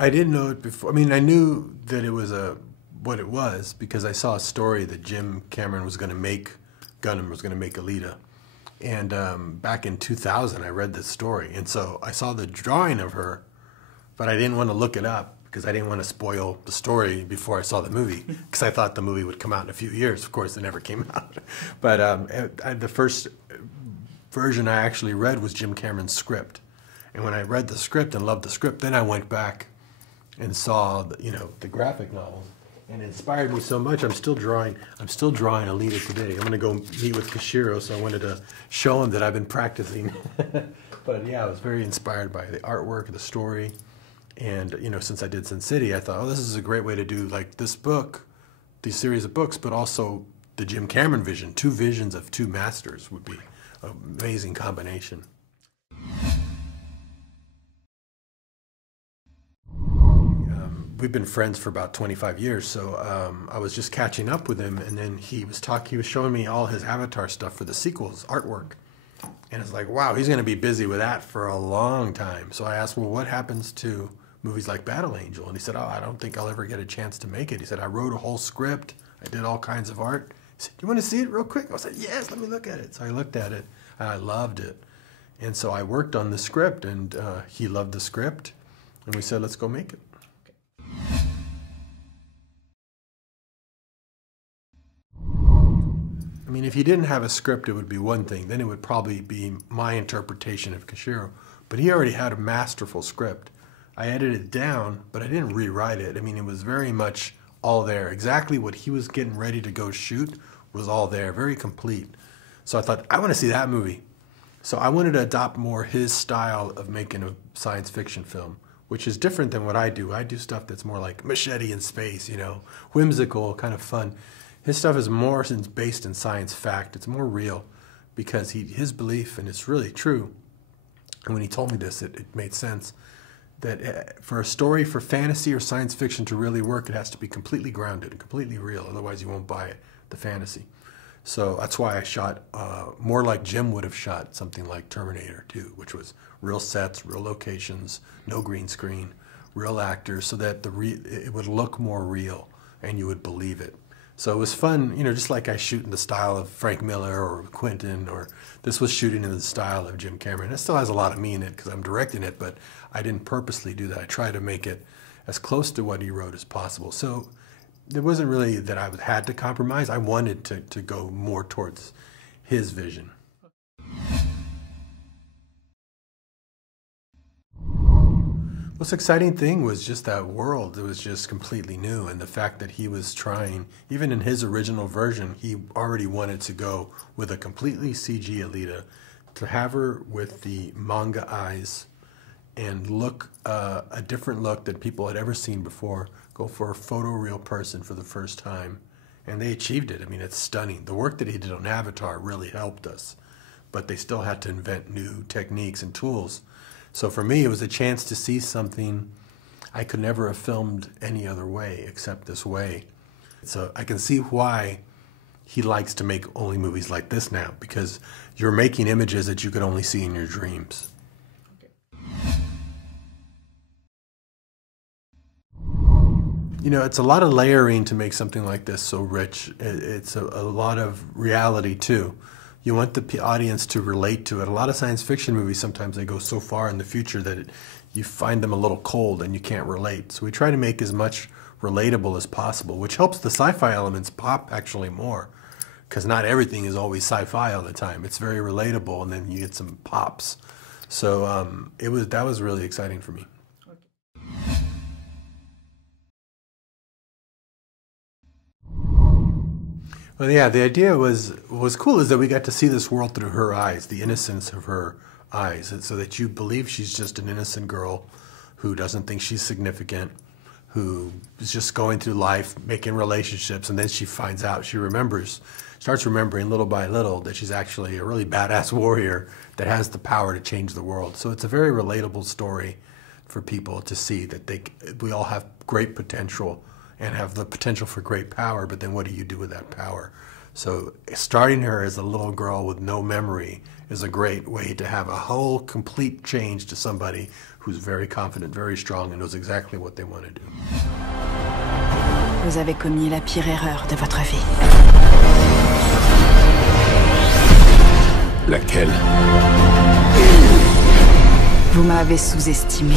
I didn't know it before. I mean, I knew that it was what it was because I saw a story that Jim Cameron was going to make, Gunham was going to make Alita. And back in 2000, I read this story. And so I saw the drawing of her, but I didn't want to look it up because I didn't want to spoil the story before I saw the movie because I thought the movie would come out in a few years. Of course, it never came out. But the first version I actually read was Jim Cameron's script. And when I read the script and loved the script, then I went back and saw the graphic novels, and it inspired me so much. I'm still drawing Alita today. I'm going to go meet with Kishiro, so I wanted to show him that I've been practicing. But yeah, I was very inspired by the artwork, the story, and since I did Sin City, I thought, oh, this is a great way to do like this book, these series of books, but also the Jim Cameron vision. Two visions of two masters would be an amazing combination. We've been friends for about 25 years, so I was just catching up with him, and then he was showing me all his Avatar stuff for the sequels, artwork. And it's like, wow, he's going to be busy with that for a long time. So I asked, well, what happens to movies like Battle Angel? And he said, oh, I don't think I'll ever get a chance to make it. He said, I wrote a whole script. I did all kinds of art. He said, do you want to see it real quick? I said, yes, let me look at it. So I looked at it, and I loved it. And so I worked on the script, and he loved the script. And we said, let's go make it. I mean, if he didn't have a script, it would be one thing. Then it would probably be my interpretation of Kishiro. But he already had a masterful script. I edited it down, but I didn't rewrite it. I mean, it was very much all there. Exactly what he was getting ready to go shoot was all there, very complete. So I thought, I want to see that movie. So I wanted to adopt more his style of making a science fiction film, which is different than what I do. I do stuff that's more like machete in space, whimsical, kind of fun. His stuff is more based in science fact. It's more real because his belief, and it's really true, and when he told me this, it made sense, that for a story, for fantasy or science fiction to really work, it has to be completely grounded and completely real. Otherwise, you won't buy it, the fantasy. So that's why I shot more like Jim would have shot something like Terminator 2, which was real sets, real locations, no green screen, real actors, so that it would look more real and you would believe it. So it was fun, just like I shoot in the style of Frank Miller or Quentin, or this was shooting in the style of Jim Cameron. It still has a lot of me in it because I'm directing it, but I didn't purposely do that. I tried to make it as close to what he wrote as possible. So it wasn't really that I had to compromise. I wanted to go more towards his vision. Most exciting thing was just that world. It was just completely new, and the fact that he was trying, even in his original version, he already wanted to go with a completely CG Alita, to have her with the manga eyes and look a different look that people had ever seen before, go for a photoreal person for the first time, and they achieved it. I mean, it's stunning. The work that he did on Avatar really helped us, but they still had to invent new techniques and tools. So for me, it was a chance to see something I could never have filmed any other way except this way. So I can see why he likes to make only movies like this now, because you're making images that you could only see in your dreams. It's a lot of layering to make something like this so rich. It's a lot of reality too. You want the audience to relate to it. A lot of science fiction movies, sometimes they go so far in the future that you find them a little cold and you can't relate. So we try to make as much relatable as possible, which helps the sci-fi elements pop actually more, because not everything is always sci-fi all the time. It's very relatable, and then you get some pops. So that was really exciting for me. Well, yeah, the idea was cool is that we got to see this world through her eyes, the innocence of her eyes, so that you believe she's just an innocent girl who doesn't think she's significant, who is just going through life, making relationships, and then she finds out, starts remembering little by little that she's actually a really badass warrior that has the power to change the world. So it's a very relatable story for people to see that we all have great potential and have the potential for great power, but then what do you do with that power? So starting her as a little girl with no memory is a great way to have a whole complete change to somebody who who's very confident, very strong, and knows exactly what they want to do. Vous avez commis la pire erreur de votre vie. Laquelle? Vous m'avez sous-estimé.